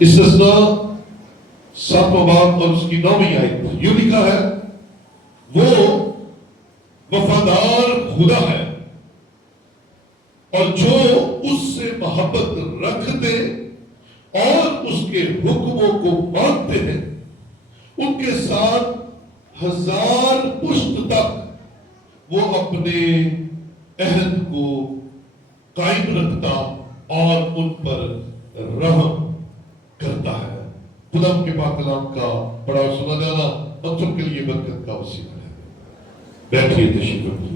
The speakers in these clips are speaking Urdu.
استثنا 7واں باب اور اس کی 9ویں آیت یوں لکھا ہے، وہ وفادار خدا ہے اور جو اس سے محبت رکھتے اور اس کے حکموں کو مانتے ہیں ان کے ساتھ 1000 پشت تک وہ اپنے عہد کو قائم رکھتا اور ان پر رحم کرتا ہے۔ خدا کے پاک کلام کا بڑا سنا جانا ہم سب کے لیے برکت کا وسیلہ ہے۔ بیٹھیے، تشریف رکھیے۔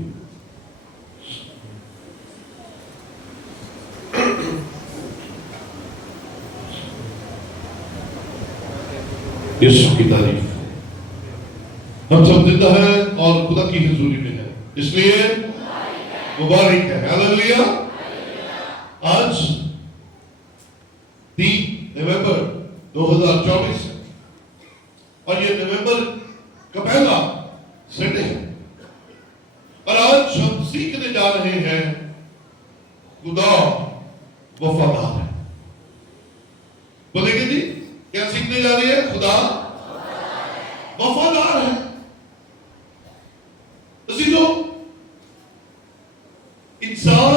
یسوع کی تعریف، ہم سب زندہ ہیں اور خدا کی حضوری میں ہیں، اس لیے مبارک ہے۔ ہاللیلویا۔ آج 3 نومبر 2024 ہے اور یہ نومبر کا پہلا سنڈے ہے، اور آج ہم سیکھنے جا رہے ہیں خدا وفادار ہے۔ بولے گے جی کیا سیکھنے جا رہے ہیں؟ خدا وفادار ہے۔ عزیزو، انسان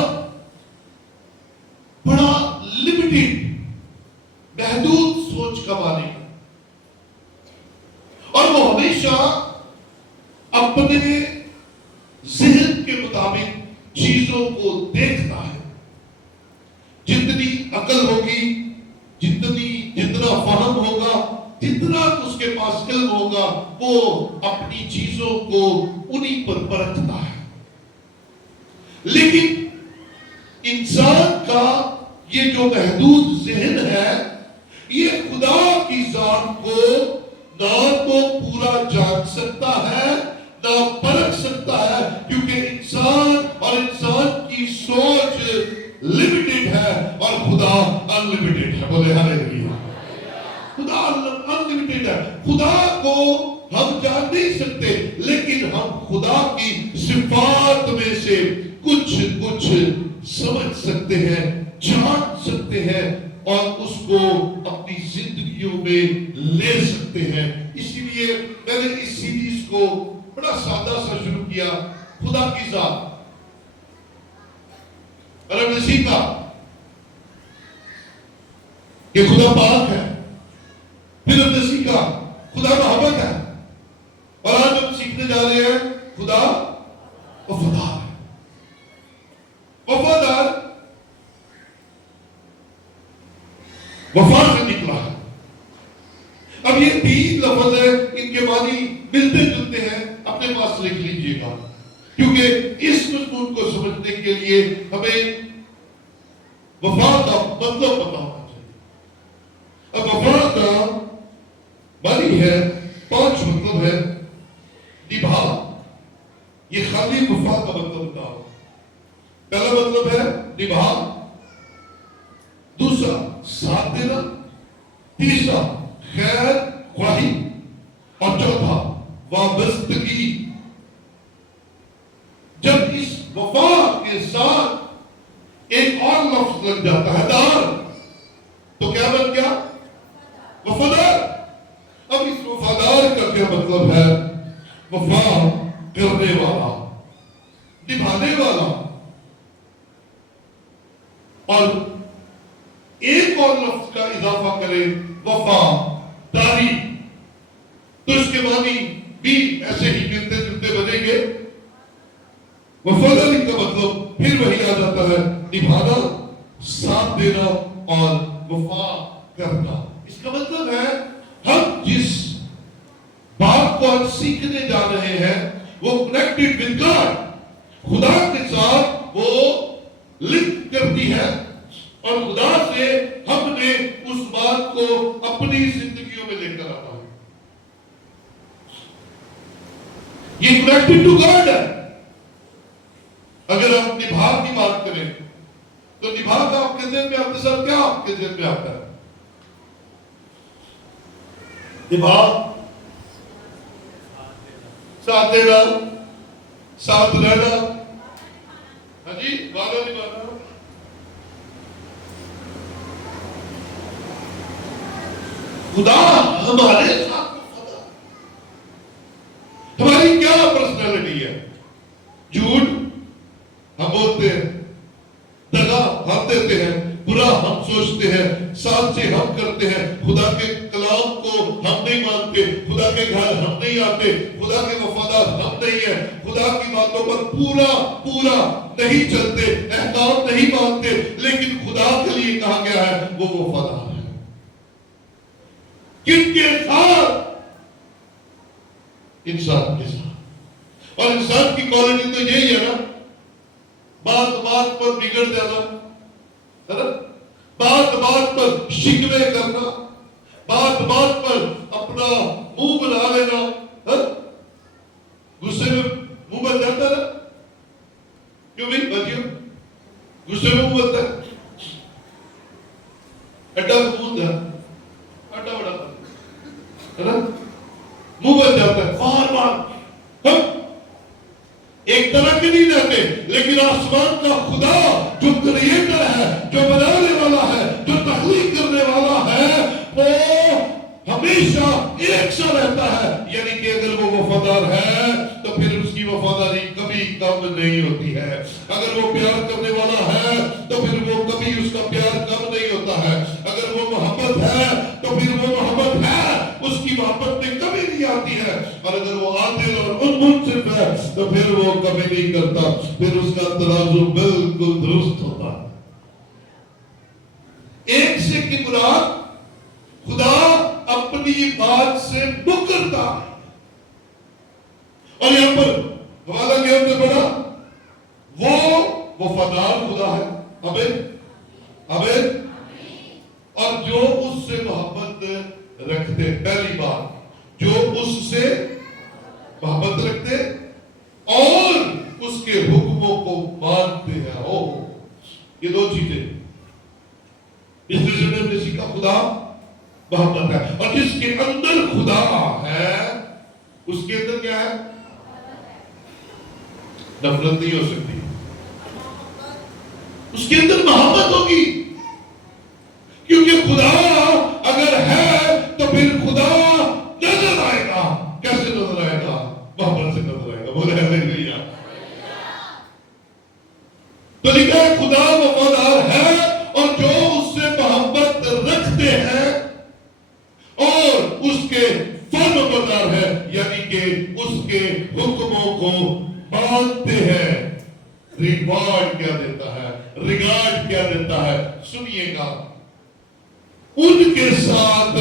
بڑا لمیٹڈ، محدود سوچ کا مالک ہے اور وہ ہمیشہ اپنے ذہن کے مطابق چیزوں کو دیکھتا ہے۔ جتنی عقل ہوگی، جتنا فہم ہوگا، جتنا اس کے پاس علم ہوگا، وہ اپنی چیزوں کو انہی پر پرکھتا ہے۔ لیکن انسان کا یہ جو محدود ذہن ہے، یہ خدا کی ذات کو نہ تو پورا جان سکتا ہے نہ پرکھ سکتا ہے، کیونکہ انسان اور انسان کی سوچ لمیٹڈ ہے اور خدا انلمیٹڈ ہے۔ بولے ہاللیلویا۔ خدا انلمیٹڈ ہے۔ خدا کو ہم جان نہیں سکتے، لیکن ہم خدا کی صفات میں سے کچھ سمجھ سکتے ہیں، جان سکتے ہیں اور اس کو اپنی زندگیوں میں لے سکتے ہیں۔ اسی لیے میں نے اس سیریز کو بڑا سادہ سا شروع کیا، خدا کی ذات، اور ہم نے سیکھا کہ خدا پاک ہے، پھر ہم نے سیکھا خدا محبت ہے، اور آج ہم سیکھنے جا رہے ہیں خدا وفادار ہے۔ وفادار وفا سے نکلا ہے۔ اب یہ 3 لفظ ہیں، ان کے معنی ملتے جلتے ہیں، اپنے پاس لکھ لیجئے گا، کیونکہ اس مضمون کو سمجھنے کے لیے ہمیں وفا کا مطلب پتا ہونا چاہیے۔ اب وفا کا معنی ہے 5 مطلب ہے۔ نبھا، یہ خالی وفا کا مطلب بتا رہا ہوں۔ پہلا مطلب ہے نبھا، دوسرا ساتھ دینا، تیسرا خیر خواہی، اور چوتھا وابستگی۔ جب اس وفا کے ساتھ ایک اور لفظ لگ جاتا ہے دار، تو کیا بن گیا؟ وفادار۔ اب اس وفادار کا کیا مطلب ہے؟ وفا کرنے والا، نبھانے والا، اور ایک اور لفظ کا اضافہ کرے وفاداری، تو اس کے معنی بھی ایسے ہی ملتے جلتے بنیں گے۔ وفاداری کا مطلب پھر وہی آ جاتا ہے، نبھانا، ساتھ دینا اور وفا کرنا۔ اس کا مطلب ہے ہم جس بات کو آج سیکھنے جا رہے ہیں وہ کنیکٹڈ ود گاڈ، خدا کے ساتھ وہ لنک کرتی ہے، اور خدا سے ہم نے اس بات کو اپنی زندگیوں میں لے کر آنا ہے۔ یہ کنیکٹڈ ٹو گاڈ ہے۔ اگر ہم نبھا کی بات کریں تو نبھا کا آپ کے ذہن میں آتے سر کیا آپ کے ذہن میں آتا ہے؟ نبھا، ساتھ دینا، ساتھ رہنا، ہاں جی، وعدہ نبھانا۔ خدا ہمارے ساتھ وفادار ہے. ہماری کیا پرسنالٹی ہے؟ جھوٹ ہم بولتے ہیں، دغا ہم دیتے ہیں، برا ہم سوچتے ہیں، ساتھ سے ہم کرتے ہیں، خدا کے کلام کو ہم نہیں مانتے، خدا کے گھر ہم نہیں آتے، خدا کے وفادار ہم نہیں ہیں، خدا کی باتوں پر پورا نہیں چلتے، احکام نہیں مانتے، لیکن خدا کے لیے کہا گیا ہے وہ وفادار ہے. کن کے ساتھ؟ انسان کے ساتھ. اور انسان کی کوالٹی تو یہی ہے نا، بات پر بگڑ جانا، بات پر شکوے کرنا، بات پر اپنا منہ بنا لینا. غصے میں منہ بن جاتا ہے نا؟ کیوں بھائی بچیو غصے میں منہ بنتا ہے؟ اڈا منہ تھا، اڈا بڑا ہے نا، منہ بن جاتا ہے بار ہم ایک طرح کے نہیں رہتے. لیکن آسمان کا خدا جو کریٹر ہے، جو بنانے والا ہے، جو تخلیق کرنے والا ہے، وہ ہمیشہ ایک سا رہتا ہے. یعنی کہ اگر وہ وفادار ہے تو پھر اس کی وفاداری کبھی کم نہیں ہوتی ہے. اگر وہ پیار کرنے والا ہے تو پھر وہ کبھی اس کا پیار کم نہیں ہوتا ہے. اگر وہ محبت ہے تو پھر وہ محبت ہے، اس کی محبت میں کمی نہیں آتی ہے. اور اگر وہ عادل اور منصف ہے تو پھر وہ کبھی نہیں کرتا، پھر اس کا ترازو بالکل درست ہوتا ہے. ایک سے کی مراد خدا اپنی بات سے مکرتا ہے. اور یہاں پر حوالہ کیا ہوتا بڑا، وہ وفادار خدا ہے. ابے اور جو اس سے محبت رکھتے، پہلی بات جو اس سے محبت رکھتے اور اس کے حکموں کو مانتے ہیں. یہ دو چیزیں اس لیے ہم نے سیکھا خدا محبت ہے. اور جس کے اندر خدا ہے اس کے اندر کیا ہے؟ نفرت نہیں ہو سکتی، اس کے اندر محبت ہوگی. کیونکہ خدا اگر ہے تو پھر خدا نظر آئے گا. کیسے نظر آئے گا؟ محبت سے نظر آئے گا. بولے ہلیلویا. تو لکھا ہے خدا وفادار ہے اور جو اس سے محبت رکھتے ہیں اور اس کے فرمانبردار ہے، یعنی کہ اس کے حکموں کو مانتے ہیں. ریوارڈ کیا دیتا ہے، ریگارڈ کیا دیتا ہے. سنیے گا، ان کے ساتھ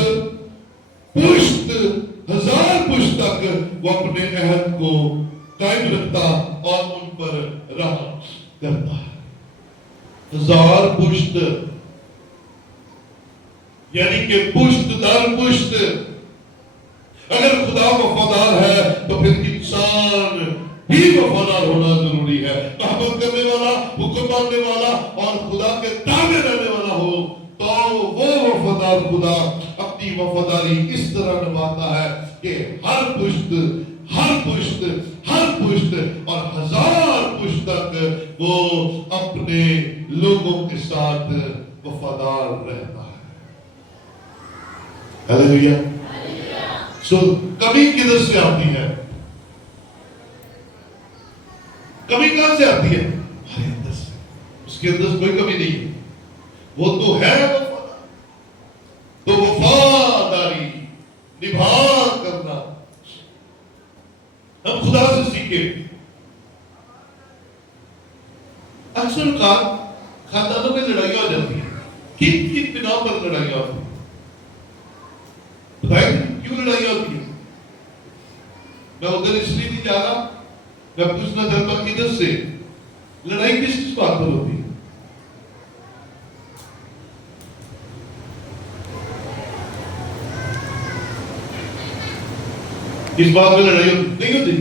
پشت ہزار پشت تک وہ اپنے عہد کو قائم رکھتا اور ان پر رحم کرتا ہے. ہزار پشت یعنی کہ پشت در پشت. اگر خدا وفادار ہے تو پھر انسان بھی وفادار ہونا ضروری ہے. محبت کرنے والا، حکم ماننے والا اور خدا کے تابع رہنے والا ہو تو وہ وفادار خدا اپنی وفاداری اس طرح نبھاتا ہے کہ ہر پشت اور ہزار پشت تک وہ اپنے لوگوں کے ساتھ وفادار رہتا ہے. ہلیلویا. سو کمی کدھر سے آتی ہے؟ کمی کہاں سے آتی ہے؟ ہمارے اندر سے. اس کے اندر کوئی کمی نہیں ہے، وہ تو ہے وفادار. تو وفاداری نبھا کرنا ہم خدا سے سیکھیں. اکثر خاندانوں میں لڑائیاں ہو جاتی ہیں. کن بنا پر لڑائیاں ہوتی ہیں؟ بتائیں کیوں لڑائیاں ہوتی ہیں؟ میں ادھر اس لیے نہیں جا رہا، میں پوچھنا چاہتا ہوں ادھر سے لڑائی کس بات پر ہوتی ہے؟ اس بات میں لڑائی نہیں ہوتی؟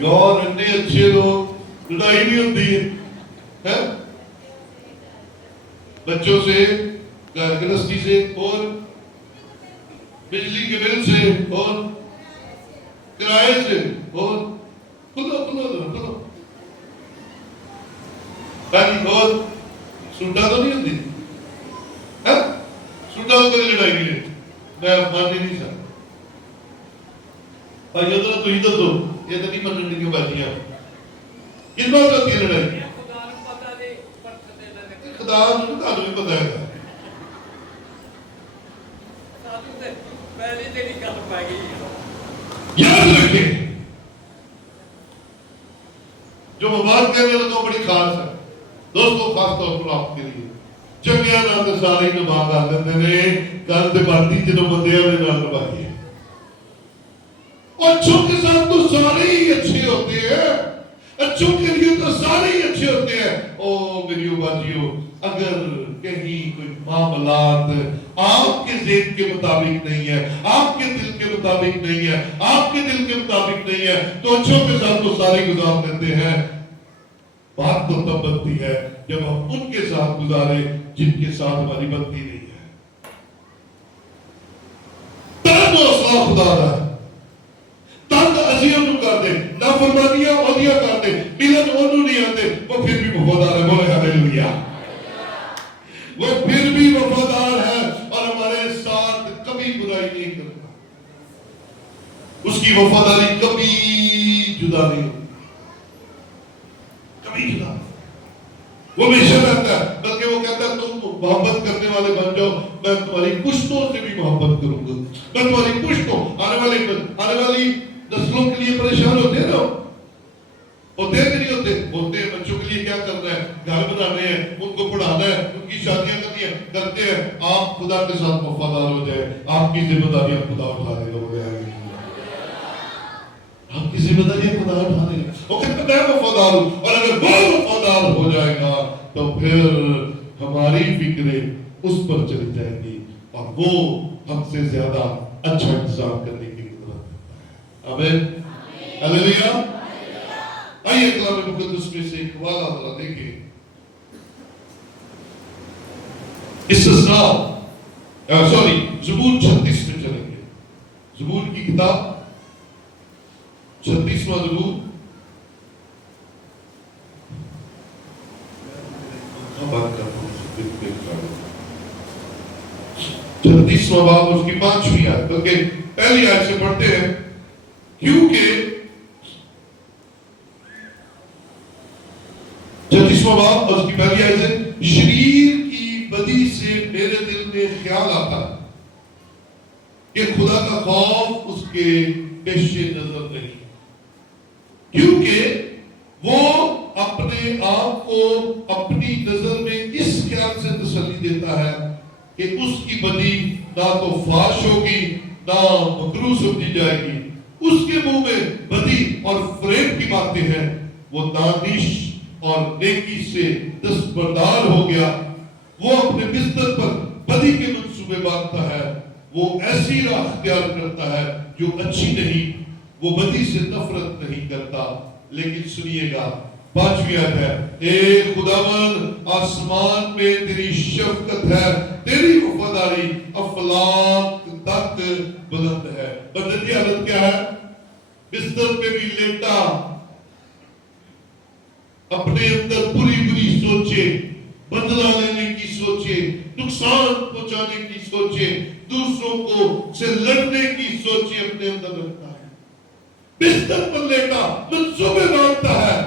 یار اتنے اچھے لوگ، لڑائی نہیں ہوتی ہے بچوں سے، گرہستی سے، اور بجلی کے بل سے، اور کرائے سے، اور کھلو اور سوٹا تو نہیں ہوتی، سوٹا تو کبھی لڑائی نہیں ہے. میں مان ہی نہیں سکتا بھائی ادھر تو ادھر تو یہ تو نہیں مننے کی باتیاں کس بات ہوتی ہے لڑائی خدا نے تو بھی پتہ ہے یاد رکھیں جو میں بات کہنے لگا بڑی خاص ہے دوستوں، خاص طور پر آپ کے لیے چنگیا نام سارے نباہ کر دیتے نے گل سے بنتی جنہوں بندیاں نے نام نبھائی ہے اچھوں کے ساتھ تو سارے ہی اچھے ہوتے ہیں، اچھوں کے لیے تو سارے ہی اچھے ہوتے ہیں۔ او میریو باجیو، اگر کہیں کوئی معاملات آپ کے ذہن کے مطابق نہیں ہے، آپ کے دل کے مطابق نہیں ہے، آپ کے دل کے مطابق نہیں ہے، تو اچھوں کے ساتھ تو سارے گزار دیتے ہیں۔ بات تو تب بنتی ہے جب ہم ان کے ساتھ گزارے جن کے ساتھ ہماری بنتی نہیں ہے۔ تب حوصلہ خدا دا ہے، تب عزیوں نو کر دے، نافرمانیاں اودیاں کر دے، ملن انہوں نہیں آتے، وہ پھر بھی وفادار ہے۔ بولے ہاللیلویا، وہ پھر بھی وفادار ہے اور ہمارے ساتھ کبھی برائی نہیں کرتا، اس کی وفاداری کبھی جدا نہیں ہوتی، کبھی جدا نہیں، وہ ہمیشہ رہتا ہے، بلکہ وہ کہتا ہے تم محبت کرنے والے بن جاؤ، میں تمہاری پشتوں سے بھی محبت کروں گا، میں تمہاری پشتوں آنے والی نسلوں کے لیے پریشان ہوتے ہیں نا، ہوتے ہیں کہ نہیں ہوتے؟ ہوتے ہیں۔ بچوں کے لیے کیا کرنا ہے؟ گھر بنانے ہیں، ان کو پڑھانا ہے، ان کی شادیاں کرنی ہے، کرتے ہیں۔ آپ خدا کے ساتھ وفادار ہو جائے، آپ کی ذمہ داریاں خدا اٹھا لے گا۔ آپ کی ذمہ داریاں خدا اٹھا لے گا۔ وہ کہتے ہیں میں وفادار ہوں، اور اگر وہ وفادار ہو جائے گا تو پھر ہماری فکریں اس پر چلی جائیں گی اور وہ ہم سے زیادہ اچھا انتظام کرنے کی قدرت رکھتا ہے۔ آمین، ہاللیلویا۔ آئیے کلام مقدس میں سے ایک حوالہ ذرا دیکھیں، استثناء زبور 36 میں چلیں گے۔ زبور کی کتاب 36واں زبور، چھتیسواں باب اس کی 5ویں آیت، بلکہ پہلی آیت سے پڑھتے ہیں، کیونکہ 36واں باب اور اس کی پہلی آیت سے، شریر کی بدی سے میرے دل میں خیال آتا ہے کہ خدا کا خوف اس کے پیش نظر نہیں، کیونکہ وہ اپنے آپ کو اپنی نظر میں اس خیال سے تسلی دیتا ہے کہ اس کی بدی نہ تو فاش ہوگی نہ مکروہ سمجھی جائے گی، اس کے منہ میں بدی اور فریب کی باتیں ہیں، وہ دانش اور نیکی سے دستبردار ہو گیا، وہ اپنے بستر پر بدی کے منصوبے باندھتا ہے، وہ ایسی راہ اختیار کرتا ہے جو اچھی نہیں، وہ بدی سے نفرت نہیں کرتا۔ لیکن سنیے گا 5ویں آیت ہے، اے خداوند آسمان میں تیری شفقت ہے، تیری وفاداری افلاک تک بلند ہے۔ بندے کی حالت کیا ہے؟ بستر پہ بھی لیٹا، اپنے اندر بری سوچیں، بدلہ لینے کی سوچیں، نقصان پہنچانے کی سوچیں، دوسروں کو سے لڑنے کی سوچیں اپنے اندر رکھتا ہے، بستر پر لیٹا منصوبے باندھتا ہے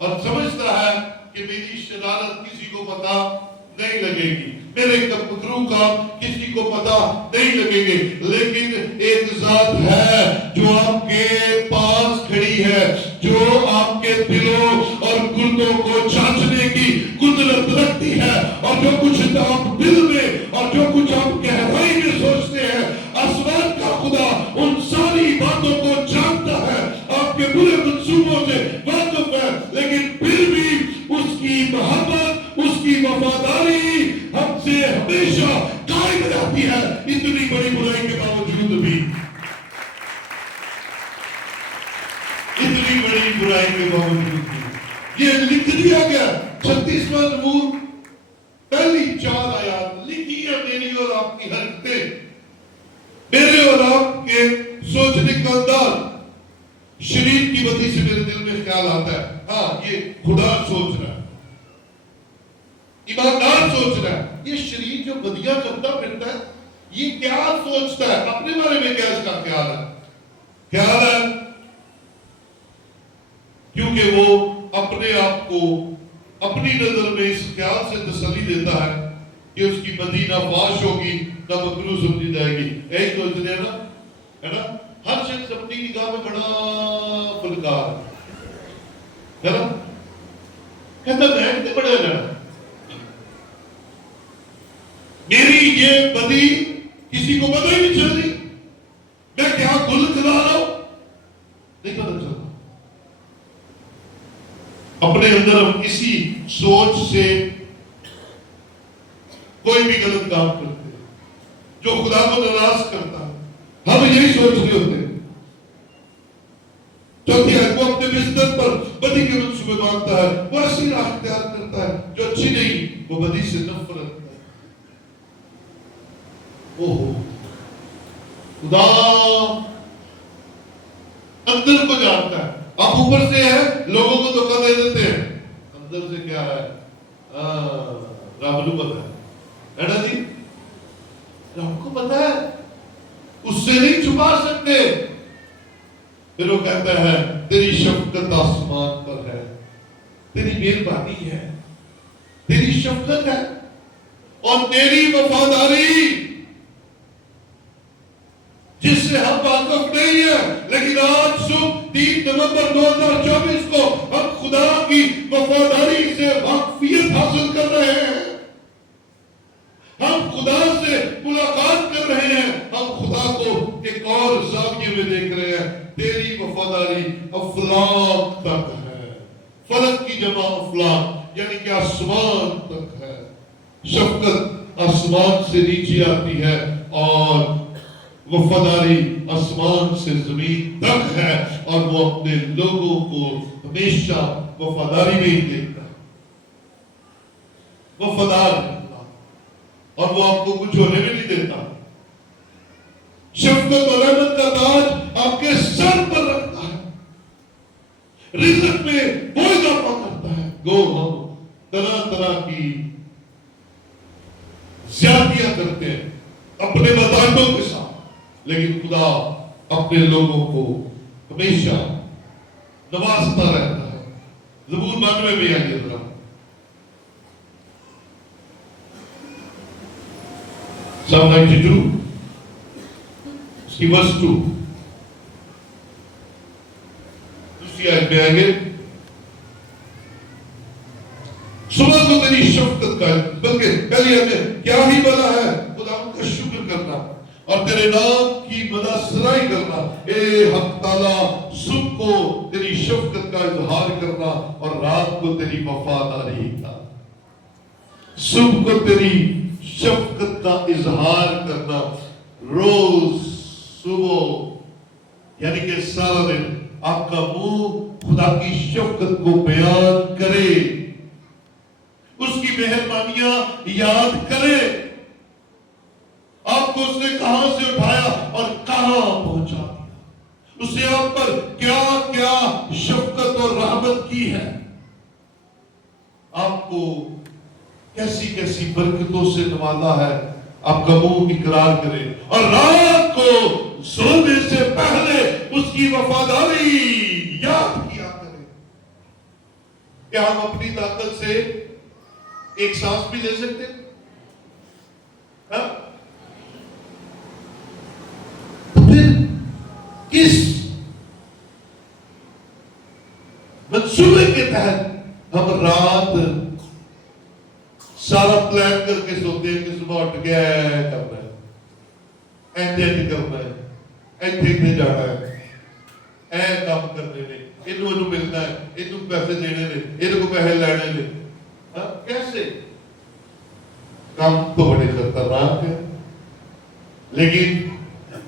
اور سمجھتا ہے کہ میری شرارت کسی کو پتا نہیں لگے گی، میرے مکروہ کام کسی کو پتا نہیں لگیں گے، لیکن ایک ذات ہے جو آپ کے پاس کھڑی ہے، جو آپ کے دلوں اور گردوں کو جانچنے کی قدرت رکھتی ہے، اور جو کچھ آپ دل میں اور جو کچھ آپ گہرائی میں سوچتے ہیں، آسمان کا خدا ان ساری باتوں کو جانتا ہے، آپ کے برے منصوبوں سے واقف ہے، لیکن پھر بھی اس کی محبت، اس کی وفاداری ہم سے ہمیشہ قائم رہتی ہے، اتنی بڑی برائی کے باوجود بھی، اتنی بڑی برائی کے باوجود بھی۔ یہ لکھ دیا گیا 36واں زبور پہلی 4 آیات لکھی ہے، میری اور آپ کی حرکتیں، میرے اور آپ کے سوچنے کا انداز، شریر کی بدی سے میرے دل میں خیال آتا ہے، ہاں یہ خدا سوچ رہا ہے، ایماندار سوچ رہا ہے، یہ شریر جو بدیاں کرتا پھرتا ہے یہ کیا سوچتا ہے اپنے بارے میں، کیا اس کا خیال ہے؟ خیال ہے کیونکہ وہ اپنے آپ کو اپنی نظر میں اس خیال سے تسلی دیتا ہے کہ اس کی بدی نہ فاش ہوگی نہ مکروہ سمجھی جائے گی. یہی سوچتے ہیں نا، ہے نا؟ ہر شخص اپنی نگاہ میں بڑا فنکار ہے نا، کہتا میں کتنے بڑے ہیں، میری یہ بدی کسی کو پتہ ہی نہیں چل رہی، میں کیا گل کھلا رہا ہوں نہیں پتہ چلتا. اپنے اندر ہم اسی سوچ سے کوئی بھی غلط کام کرتے ہیں جو خدا کو ناراض کرتا ہے، ہم یہی سوچ رہے ہوتے ہیں. چوتھی ہے، وہ اپنے بستر پر بدی کے منصوبے باندھتا ہے، وہ ایسی راہ اختیار کرتا ہے جو اچھی نہیں، وہ بدی سے نفرت کرتا ہے. خدا اندر کو جانتا ہے. آپ اوپر سے ہے لوگوں کو دھوکہ دے دیتے ہیں، اندر سے کیا ہے رب کو پتا ہے نا جی، رب کو پتا ہے، اس سے نہیں چھپا سکتے. پھر وہ کہتا ہے تیری شفقت آسمان پر ہے، تیری مہربانی ہے، تیری شفقت ہے اور تیری وفاداری جس سے ہم واقف نہیں ہیں. لیکن آج صبح 3 نومبر 2024 کو ہم خدا کی وفاداری سے واقفیت حاصل کر رہے ہیں. ہم خدا سے ملاقات کر رہے ہیں، ہم خدا کو ایک اور زاویے میں دیکھ رہے ہیں. تیری وفاداری افلاک تک ہے. فلک کی جمع افلاک یعنی کہ آسمان تک ہے. شفقت آسمان سے نیچے آتی ہے اور وفاداری آسمان سے زمین تک ہے، اور وہ اپنے لوگوں کو ہمیشہ وفاداری میں ہی دیکھتا ہے. وفادار ہے اور وہ آپ کو کچھ ہونے میں نہیں دیتا. شفقت اور رحمت کا تاج آپ کے سر پر رکھتا ہے. رزق میں وہ اضافہ کرتا ہے. گو ہم طرح طرح کی زیادتیاں کرتے ہیں اپنے مطالبوں کے ساتھ، لیکن خدا اپنے لوگوں کو ہمیشہ نوازتا رہتا ہے. زبور 92 میں آگے ذرا Psalm 92 اس کی verse 2 دوسری آیت میں آئیں گے. صبح کو تیری شفقت کا، بلکہ پہلی آیت میں کیا ہی بلا ہے خدا کا شکر کرنا اور تیرے نام کی مدح سرائی کرنا. اے حق تعالی، صبح کو تیری شفقت کا اظہار کرنا اور رات کو تیری وفاداری کا. صبح کو تیری شفقت کا اظہار کرنا، روز صبح یعنی کہ سارا دن آپ کا منہ خدا کی شفقت کو بیان کرے، اس کی مہربانیاں یاد کرے. آپ کو اس نے کہاں سے اٹھایا اور کہاں پہنچا دیا، اس نے آپ پر کیا کیا شفقت اور رحمت کی ہے، آپ کو کیسی کیسی برکتوں سے نوازا ہے. آپ کا منہ اقرار کرے اور رات کو سونے سے پہلے اس کی وفاداری یاد کیا کرے. کیا ہم اپنی طاقت سے ایک سانس بھی لے سکتے ہیں؟ ہاں؟ تو پھر کس منصوبے کے تحت ہم رات سارا پلان کر کے سوتے ہیں کہ صبح اٹھ کے کرنا ہے، ایسے کرنا ہے، ایسے جانا ہے، اے کام کرنے نے، انہوں ملنا ہے، انہوں پیسے دینے نے، انہوں کو پیسے لینے نے. کیسے؟ کام تو بڑے خطرناک ہے، لیکن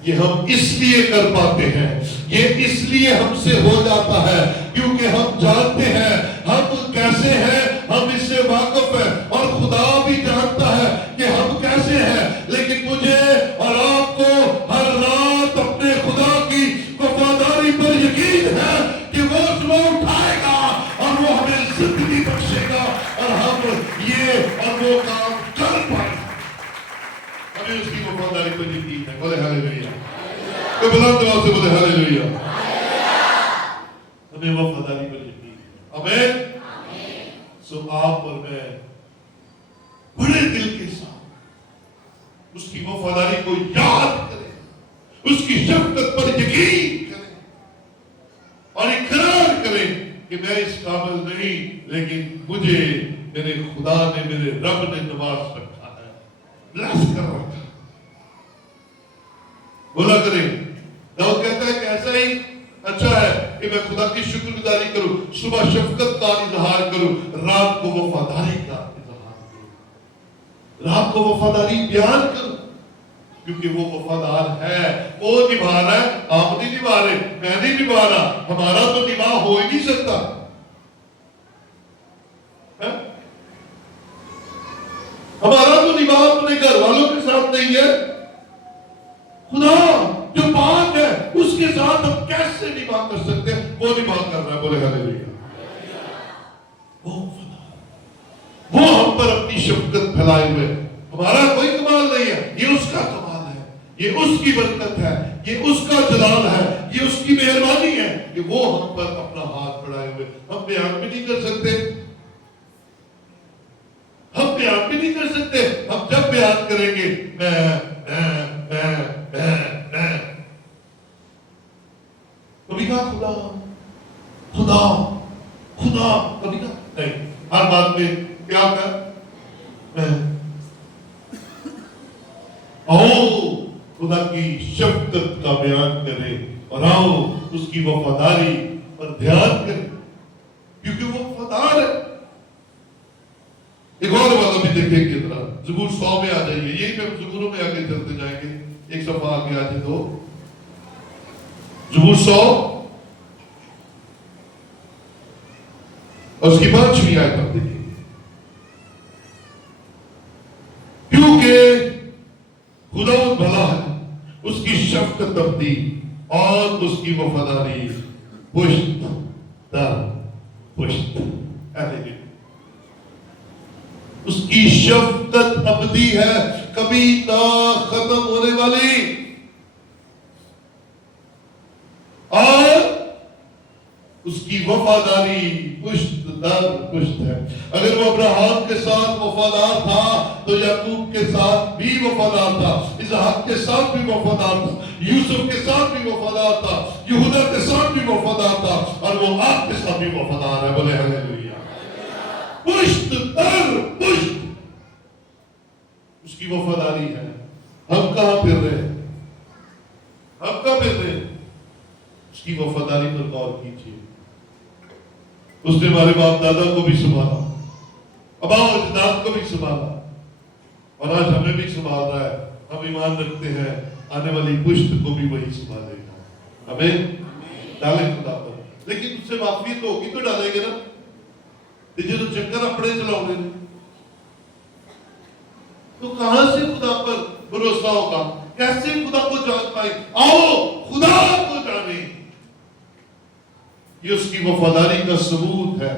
یہ ہم اس لیے کر پاتے ہیں، یہ اس لیے ہم سے ہو جاتا ہے کیونکہ ہم جانتے ہیں ہم کیسے ہیں، ہم اس سے واقف ہیں اور خدا بھی جانتا ہے کہ ہم کیسے ہیں. لیکن مجھے اور آپ کو ہر رات اپنے خدا کی وفاداری پر یقین ہے کہ وہ صبح اٹھائے گا اور وہ ہمیں زندگی بخشے گا اور ہم یہ اور وہ کام کر پائیں گے. ہمیں اس کی وفاداری پر یقین ہے. بولے ہاللیلویا. کہ بلند آواز سے بولے ہاللیلویا. ہمیں وفاداری پر یقین ہے. آمین. سو آپ اور میں بڑے دل کے ساتھ اس کی وفاداری کو یاد کریں, اس کی شفقت پر یقین کریں اور اقرار کریں کہ میں اس قابل نہیں, لیکن مجھے میرے خدا نے, میرے رب نے نواز رکھا ہے, بلیس کر رکھا ہے. بولا کریں. داؤد کہتا ہے کہ ایسا ہی اچھا ہے کہ میں خدا کی شکر گزاری کروں, صبح شفقت کا اظہار کروں, رات کو وفاداری کا اظہار کروں, رات کو وفاداری بیان کروں, کیونکہ وہ وفادار ہے. وہ نبھا رہا ہے, آپ نہیں نبھا رہے, میں نہیں نبھا رہا, ہمارا تو نبھا ہو ہی نہیں سکتا. ہمارا تو نبھا اپنے گھر والوں کے ساتھ نہیں ہے. خدا جو پاک ہے اس کے ساتھ ہم کیسے نبھا کر سکتے ہیں؟ وہ نبھا کر رہا ہے. بولے ہاللیلویا. وہ ہم پر اپنی شفقت پھیلائے ہوئے. ہمارا کوئی کمال نہیں ہے, یہ اس کا کمال ہے, یہ اس کی برکت ہے, یہ اس کا جلال ہے, یہ اس کی مہربانی ہے کہ وہ ہم پر اپنا ہاتھ بڑھائے ہوئے. ہم بیان بھی نہیں کر سکتے, ہم بیان بھی نہیں کر سکتے. ہم جب بیان کریں گے کبھی کہا خدا خدا خدا, کبھی کہا نہیں. ہر بات میں کیا کر آؤ خدا کی شفقت کا بیان کرے اور آؤ اس کی وفاداری پر دھیان کرے, کیونکہ وہ وفادار ہے. ایک اور والا بھی دیکھیں گے ذرا, زبور 100 میں آ جائیے. یہی پہ زبوروں میں آگے چلتے جائیں گے. ایک صفحہ آگے آ جائے تو زبور 100 اور اس کی 5ویں آیت آپ دیکھیں. کیونکہ خدا بھلا ہے, اس کی شفقت ابدی اور اس کی وفاداری پشت در پشت. اس کی شفقت ابدی ہے, کبھی نہ ختم ہونے والی, اور اس کی وفاداری پشت در پشت ہے. اگر وہ ابراہیم کے ساتھ وفادار تھا تو یعقوب کے ساتھ بھی وفادار تھا, اسحاق کے ساتھ بھی وفادار تھا, یوسف کے ساتھ بھی وفادار تھا, یہودا کے ساتھ بھی وفادار تھا, اور وہ آپ کے ساتھ بھی وفادار ہے. بولے ہاللیلویا. پشت در پشت اس کی وفاداری ہے. ہم کہاں پھر رہے ہیں, ہم کہاں پھر رہے ہیں؟ اس کی وفاداری پر غور کیجیے. اس نے ہمارے باپ دادا کو بھی سنبھالا, ابا اور اجداد کو بھی سنبھالا, اور آج ہمیں بھی سنبھال رہا ہے. ہم ایمان رکھتے ہیں آنے والی پشت کو بھی وہی سنبھالے گا. آمین. ڈالیں خدا پر, لیکن اس سے معافی تو ہوگی تو ڈالیں گے نا. جو چکر اپنے چلاؤ گے تو کہاں سے خدا پر بھروسہ ہوگا, کیسے خدا کو جان پائے؟ آؤ خدا کو جانے. یہ اس کی وفاداری کا ثبوت ہے.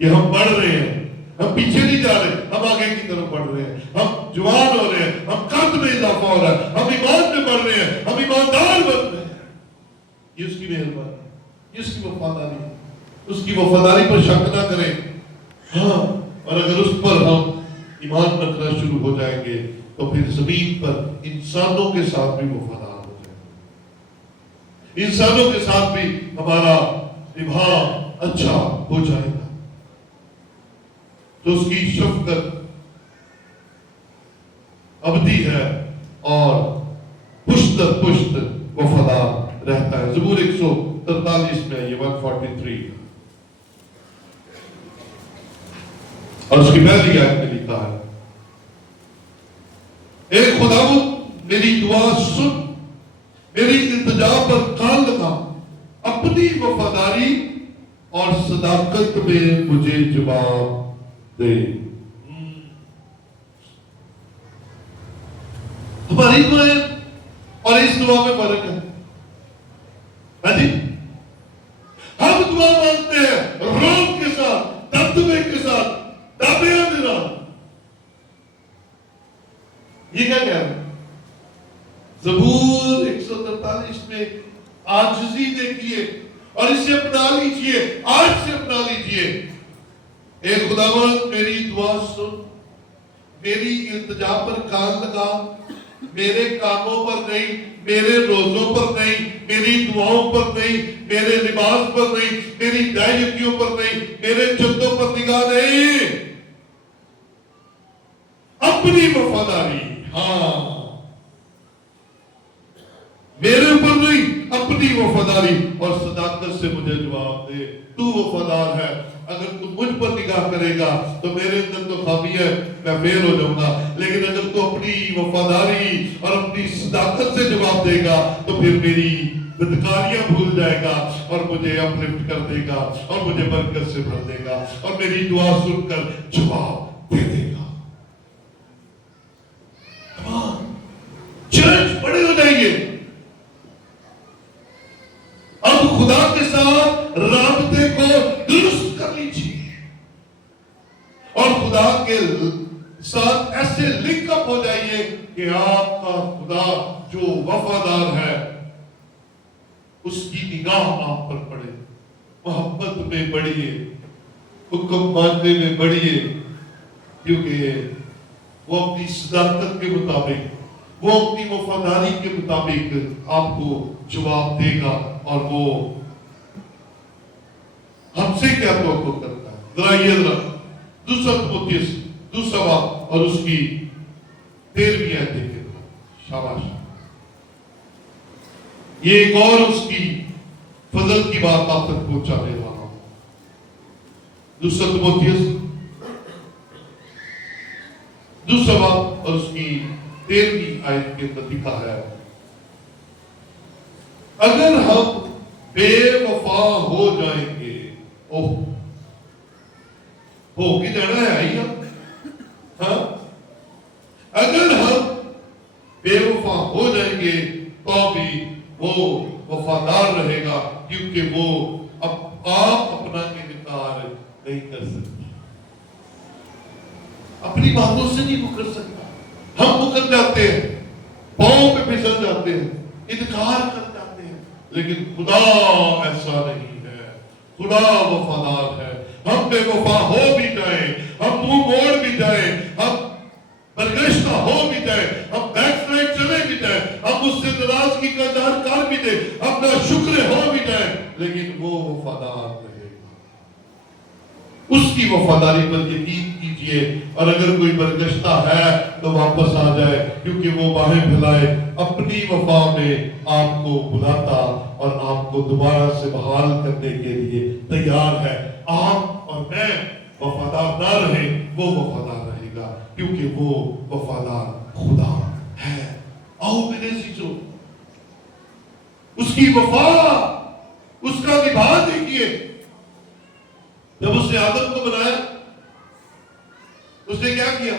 یہ ہم بڑھ رہے ہیں, ہم پیچھے نہیں جا رہے, ہم آگے کی طرف بڑھ رہے ہیں, ہم جوان ہو رہے ہیں, ہم قد میں اضافہ ہو رہا ہے, ہم ایمان میں بڑھ رہے ہیں, ہم ایماندار بن رہے ہیں. یہ اس کی مہربانی, یہ اس کی وفاداری ہے. اس کی وفاداری پر شک نہ کریں. ہاں, اور اگر اس پر ہم ایمان رکھنا شروع ہو جائیں گے تو پھر زمین پر انسانوں کے ساتھ بھی وفادار ہو جائیں گے, انسانوں کے ساتھ بھی ہمارا نبھا اچھا ہو جائے گا. تو اس کی شفقت ابدی ہے اور پشت در پشت وفادار رہتا ہے. زبور 143 میں یہ 143 اور اس کی پہلی آیت میں لکھا ہے, اے خداوند میری دعا سن, میری التجا پر کان لگا, اپنی وفاداری اور صداقت میں مجھے جواب دے. ہماری دعائیں اور اس دعا میں فرق ہے. ہاں جی, ہم دعا مانگتے ہیں روب کے ساتھ, دبدبے کے ساتھ, دابیاں دینا, یہ کیا کہہ رہا ہے؟ زبور 143 میں عاجزی دیکھیے اور اسے اپنا لیجئے، آج سے اپنا لیجئے۔ اے خداوند میری دعا سن، میری التجا پر کان لگا، میرے کاموں پر نہیں، میرے روزوں پر نہیں، میری دعاؤں پر نہیں، میرے لباس پر نہیں، میری دائیکیوں پر نہیں، میرے جدوں پر نگاہ نہیں، اپنی وفاداری، ہاں میرے اوپر نہیں، اپنی وفاداری اور صداقت سے مجھے جواب دے۔ تو وفادار ہے، اگر تو مجھ پر نگاہ کرے گا تو میرے اندر تو خامی ہے، میں فیل ہو جاؤں گا، لیکن اگر تو اپنی وفاداری اور اپنی صداقت سے جواب دے گا تو پھر میری بدکاریاں بھول جائے گا اور مجھے اپلفٹ کر دے گا اور مجھے برکت سے بھر دے گا اور میری دعا سن کر جواب دے دے گا۔ چرچ بڑے ہو جائیے، اب خدا کے ساتھ رابطے کو درست کر لیجیے اور خدا کے ساتھ ایسے لنک اپ ہو جائیے کہ آپ کا خدا جو وفادار ہے اس کی نگاہ آپ پر پڑے، محبت میں بڑھیے، حکم ماننے میں بڑھیے، کیونکہ وہ اپنی صداقت کے مطابق، وہ اپنی وفاداری کے مطابق آپ کو جواب دے گا اور وہ ہم سے کیا توقع کرتا ہے۔ ذرا یہ دوسرا تموتھیوس دوسرا باب اور اس کی 13ویں آیت دیکھیں، شاباش، یہ ایک اور اس کی فضل کی بات آپ تک پہنچانے والا ہوں۔ دوسرا تموتھیوس دوسرا باب اور اس کی 13ویں آیت کے اندر لکھا ہے، اگر ہم بے وفا ہو جائیں گے، ہو کی جانا ہے آئی ہاں، اگر ہم بے وفا ہو جائیں گے تو بھی وہ وفادار رہے گا، کیونکہ وہ آپ اپنا انکار نہیں کر سکتے، اپنی باتوں سے نہیں مکر سکتا۔ ہم مکر جاتے ہیں، پاؤں پہ پھسل جاتے ہیں، انکار کر جاتے ہیں، لیکن خدا ایسا نہیں ہے، خدا وفادار ہے۔ ہم بے وفا ہو بھی جائیں، ہم منہ موڑ بھی جائیں، ہم برگشتہ ہو بھی جائیں، ہم بیک سائڈ چلے بھی جائیں، ہم اس سے ناراضگی کا اظہار کر بھی دیں، ہم ناشکر ہو بھی جائیں، لیکن وہ وفادار رہے گا۔ اس کی وفاداری پر یقین کیجئے، اور اگر کوئی برگشتہ ہے تو واپس آ جائے، کیونکہ وہ باہیں پھیلائے اپنی وفا میں آپ کو بلاتا اور آپ کو دوبارہ سے بحال کرنے کے لیے تیار ہے۔ آپ اور میں وفادار نہ رہے، وہ وفادار رہے گا، کیونکہ وہ وفادار خدا ہے۔ آؤ میرے عزیزو، اس کی وفا، اس کا نبھا دیکھیے۔ جب اس نے آدم کو بنایا، اس نے کیا کیا؟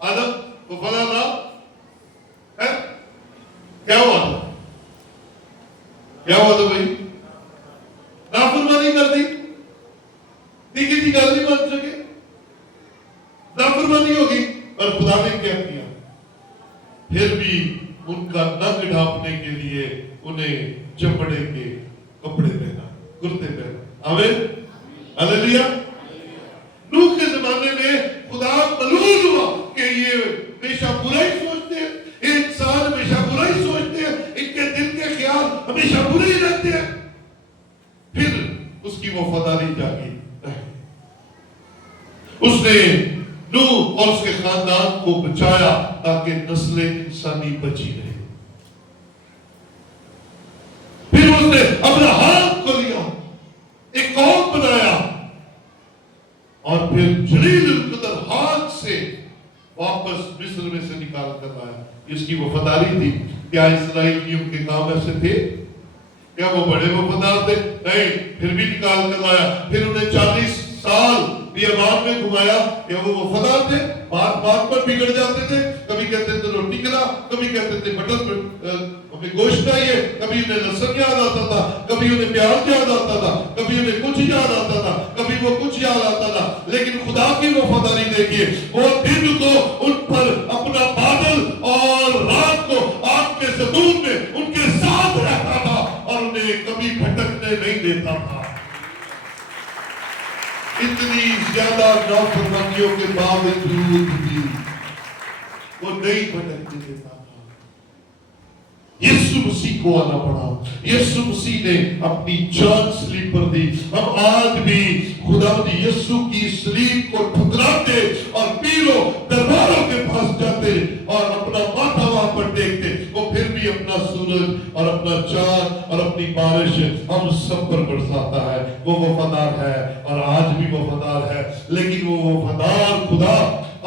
آدم وفادار رہا، کیا ہوا تھا؟ کیا ہوا تھا بھائی؟ نافرمانی کر دی، دیکھی تھی گل نہیں مان سکے، نافرمانی ہوگی، اور خدا نے کیا کیا؟ پھر بھی ان کا ننگ ڈھانپنے کے لیے انہیں چمڑے کے کپڑے پہنا، کرتے پہنا۔ آمین، ہلیلویا۔ نوح کے زمانے میں خدا ملول ہوا کہ یہ ہمیشہ برا ہی سوچتے ہیں، انسان ہمیشہ برا ہی سوچتے ہیں، ان کے دل کے خیال ہمیشہ برے ہی رہتے ہیں۔ پھر اس کی وفاداری جاگی، اس نے نوح اور اس کے خاندان کو بچایا تاکہ نسل انسانی بچی رہے۔ پھر اس نے ابراہیم کو لیا، ایک قوم بنایا، اور پھر جلیل القدر ہاتھ سے واپس مصر میں سے نکال کر لایا۔ اس کی وفاداری تھی۔ کیا اسرائیلیوں کے کام ایسے تھے؟ کیا وہ بڑے وفادار تھے؟ نہیں، پھر بھی نکال کر لایا۔ پھر انہیں 40 سال بیابان میں گھمایا۔ کیا وہ وفادار تھے؟ بات بات پر بگڑ جاتے تھے، کبھی کہتے تھے روٹی کھلا، کبھی کہتے تھے مٹن ہمیں گوشت چاہیے، کبھی انہیں لہسن یاد آتا تھا، کبھی انہیں پیاز یاد آتا تھا، کبھی انہیں کچھ یاد آتا تھا، کبھی وہ کچھ یاد آتا تھا، لیکن خدا کی وفاداری دیکھیے، وہ دن کو ان پر اپنا بیماریوں کے باوجود بھی وہ نہیں بھٹکنے دیتا تھا. یسوع مسیح کو آنا پڑا. یسوع مسیح نے اپنی جان سلیب پر دی. ہم آج بھی خداوند یسوع کی سلیب کو ٹھکراتے اور پیروں درباروں کے پاس جاتے اور اپنا ماتھا وہاں پر ٹیکتے. وہ پھر بھی اپنا سورج اور اپنا چاند اور اپنی بارش ہم سب پر برساتا ہے. وہ وفادار ہے اور آج بھی وفادار ہے. لیکن وہ وفادار خدا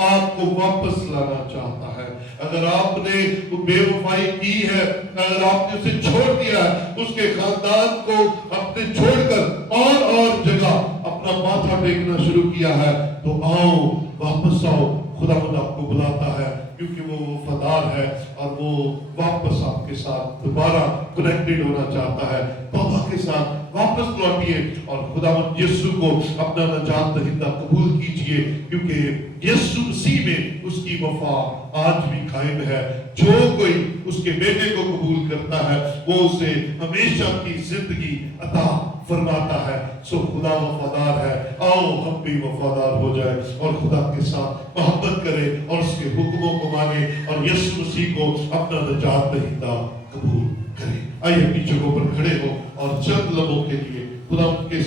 آپ کو واپس لانا چاہتا ہے. اگر آپ نے بے وفائی کی ہے, اگر آپ نے اسے چھوڑ دیا ہے, اس کے خاندان کو اپنے چھوڑ کر اور جگہ اپنا ماتھا ٹیکنا شروع کیا ہے, تو آؤ, واپس آؤ. خداوند آپ کو بلاتا ہے کیونکہ وہ وفادار ہے اور وہ واپس آپ کے ساتھ دوبارہ کنیکٹڈ ہونا چاہتا ہے. توبہ کے ساتھ واپس لوٹیے اور خداوند یسوع کو اپنا نجات دہندہ قبول کیجئے, کیونکہ یسوع مسیح میں اس کی وفا آج بھی قائم ہے. جو کوئی اس کے بیٹے کو قبول کرتا ہے وہ اسے ہمیشہ کی زندگی عطا فرماتا ہے. سو خدا وفادار ہے. آؤ ہم بھی وفادار ہو جائے اور خدا کے ساتھ محبت کرے اور اس کے حکموں کو مانے اور یسوع مسیح کو اپنا نجات دہندہ قبول کرے. آئیے اپنی جگہوں پر کھڑے ہو اور چند لمحوں کے لیے خدا کے